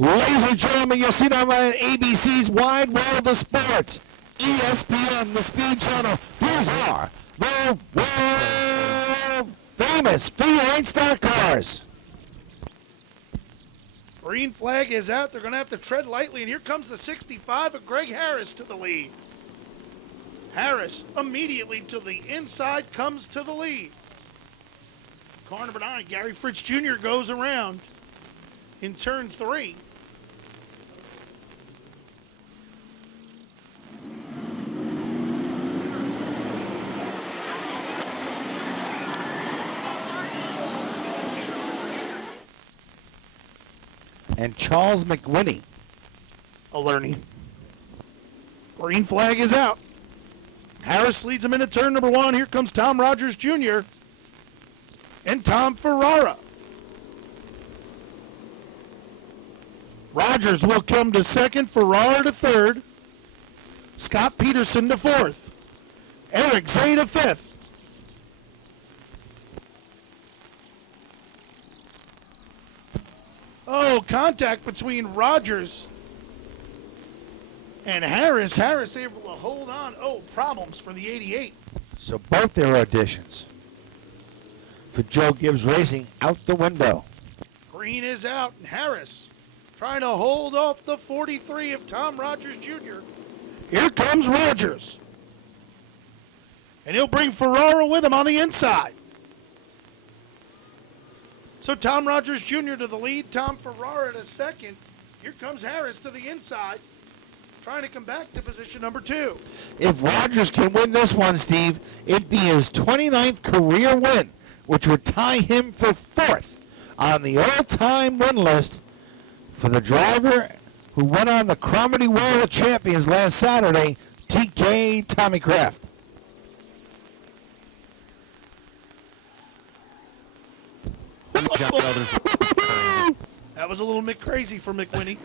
Ladies and gentlemen, you'll see them on ABC's Wide World of Sports, ESPN, the Speed Channel. These are the world famous figure eight stock cars. Green flag is out. They're going to have to tread lightly, and here comes the 65 of Greg Harris to the lead. Harris immediately to the inside comes to the lead. Car number 9, Gary Fritz Jr. goes around in turn 3. And Charles McWhinney. Alerny. Green flag is out. Harris leads him into turn number 1. Here comes Tom Rogers Jr. and Tom Ferrara. Rogers will come to second, Ferrara to third, Scott Peterson to fourth, Eric Zay to fifth. Oh, contact between Rogers and Harris. Harris able to hold on. Oh, problems for the 88. So both their auditions for Joe Gibbs Racing out the window. Green is out, and Harris trying to hold off the 43 of Tom Rogers Jr. Here comes Rogers. And he'll bring Ferrara with him on the inside. So Tom Rogers Jr. to the lead, Tom Ferrara to second. Here comes Harris to the inside, trying to come back to position number 2. If Rogers can win this one, Steve, it'd be his 29th career win, which would tie him for 4th on the all-time win list for the driver who went on the Cromartie World of Champions last Saturday, TK Tommy Kraft. That was a little bit crazy for McWhinney.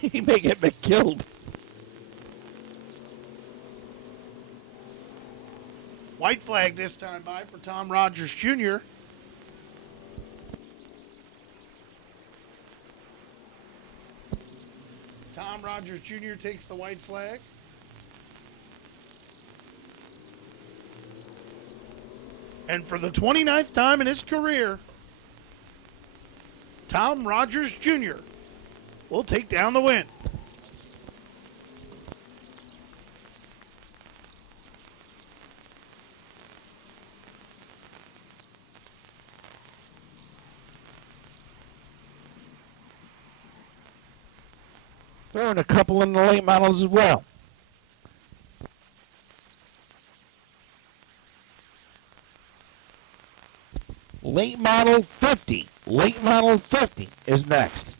He may get killed. White flag this time by for Tom Rogers Jr. Tom Rogers Jr. takes the white flag. And for the 29th time in his career, Tom Rogers Jr. will take down the win. Throwing a couple in the late models as well. Late model 50. Late model 50 is next.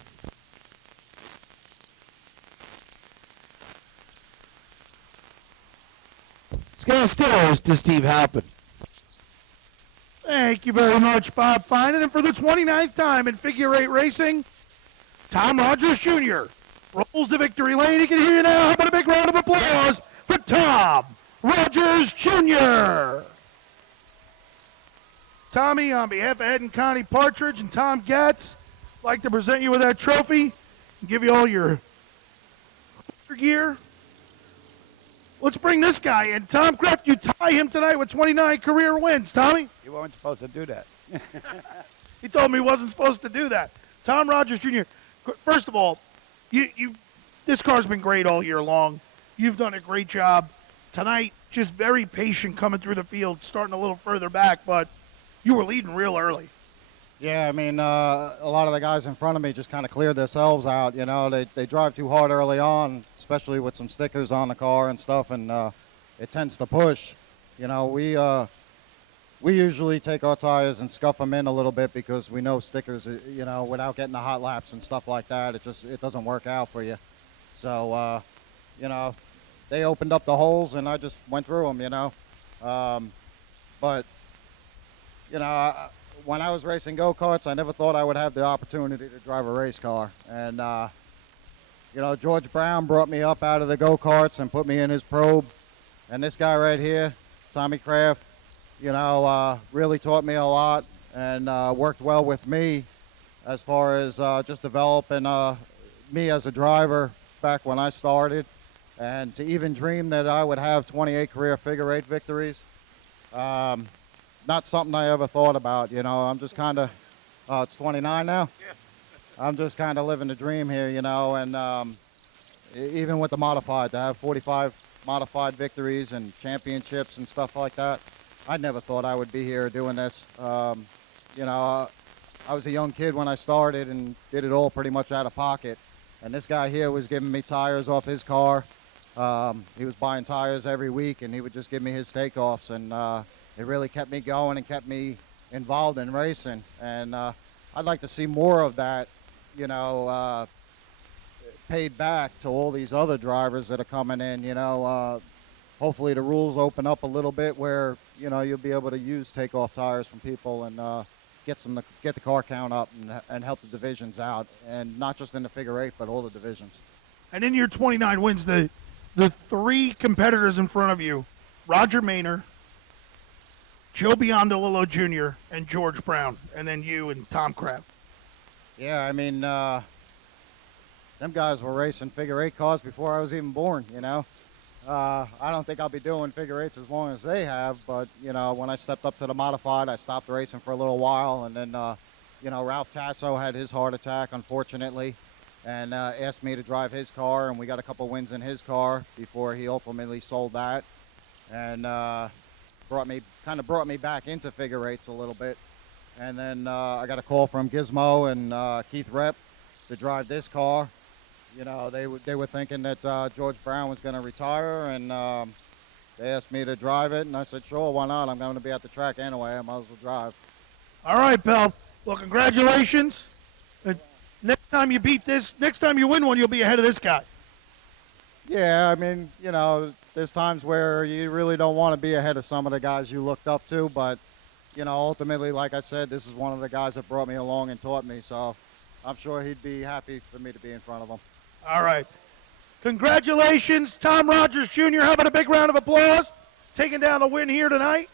Scott Stills to Steve Halpin. Thank you very much, Bob Finan. And for the 29th time in figure eight racing, Tom Rogers Jr. rolls to victory lane. You can hear you now. How about a big round of applause for Tom Rogers Jr. Tommy, on behalf of Ed and Connie Partridge and Tom Gatz, I'd like to present you with that trophy and give you all your gear. Let's bring this guy in. Tom Kraft, you tie him tonight with 29 career wins. Tommy? You weren't supposed to do that. He told me he wasn't supposed to do that. Tom Rogers Jr., first of all, this car's been great all year long. You've done a great job. Tonight, just very patient coming through the field, starting a little further back, but you were leading real early. Yeah, I mean, a lot of the guys in front of me just kind of cleared themselves out. You know, they drive too hard early on, especially with some stickers on the car and stuff, and it tends to push. You know, we usually take our tires and scuff them in a little bit because we know stickers, you know, without getting the hot laps and stuff like that, it doesn't work out for you. So, you know, they opened up the holes and I just went through them, you know. But, you know, when I was racing go-karts, I never thought I would have the opportunity to drive a race car. And, You know, George Brown brought me up out of the go-karts and put me in his probe. And this guy right here, Tommy Kraft, you know, really taught me a lot and worked well with me as far as just developing me as a driver back when I started. And to even dream that I would have 28 career figure eight victories, not something I ever thought about. You know, I'm just kind of, it's 29 now? Yeah. I'm just kind of living the dream here, you know, and even with the modified, to have 45 modified victories and championships and stuff like that, I never thought I would be here doing this. You know, I was a young kid when I started and did it all pretty much out of pocket. And this guy here was giving me tires off his car. He was buying tires every week, and he would just give me his takeoffs. And it really kept me going and kept me involved in racing. And I'd like to see more of that, you know, paid back to all these other drivers that are coming in. You know, hopefully the rules open up a little bit where, you know, you'll be able to use takeoff tires from people and get the car count up and help the divisions out, and not just in the figure eight, but all the divisions. And in your 29 wins, the three competitors in front of you, Roger Maynor, Joe Biondolillo Jr., and George Brown, and then you and Tom Kraft. Yeah, I mean, them guys were racing figure eight cars before I was even born, you know. I don't think I'll be doing figure eights as long as they have, but, you know, when I stepped up to the modified, I stopped racing for a little while, and then, you know, Ralph Tasso had his heart attack, unfortunately, and asked me to drive his car, and we got a couple wins in his car before he ultimately sold that, and brought me back into figure eights a little bit. And then I got a call from Gizmo and Keith Rep to drive this car. You know, they were thinking that George Brown was going to retire, and they asked me to drive it, and I said, sure, why not? I'm going to be at the track anyway. I might as well drive. All right, pal. Well, congratulations. Next time you win one, you'll be ahead of this guy. Yeah, I mean, you know, there's times where you really don't want to be ahead of some of the guys you looked up to, but, you know, ultimately, like I said, this is one of the guys that brought me along and taught me, so I'm sure he'd be happy for me to be in front of him. All right. Congratulations, Tom Rogers Jr. How about a big round of applause? Taking down the win here tonight.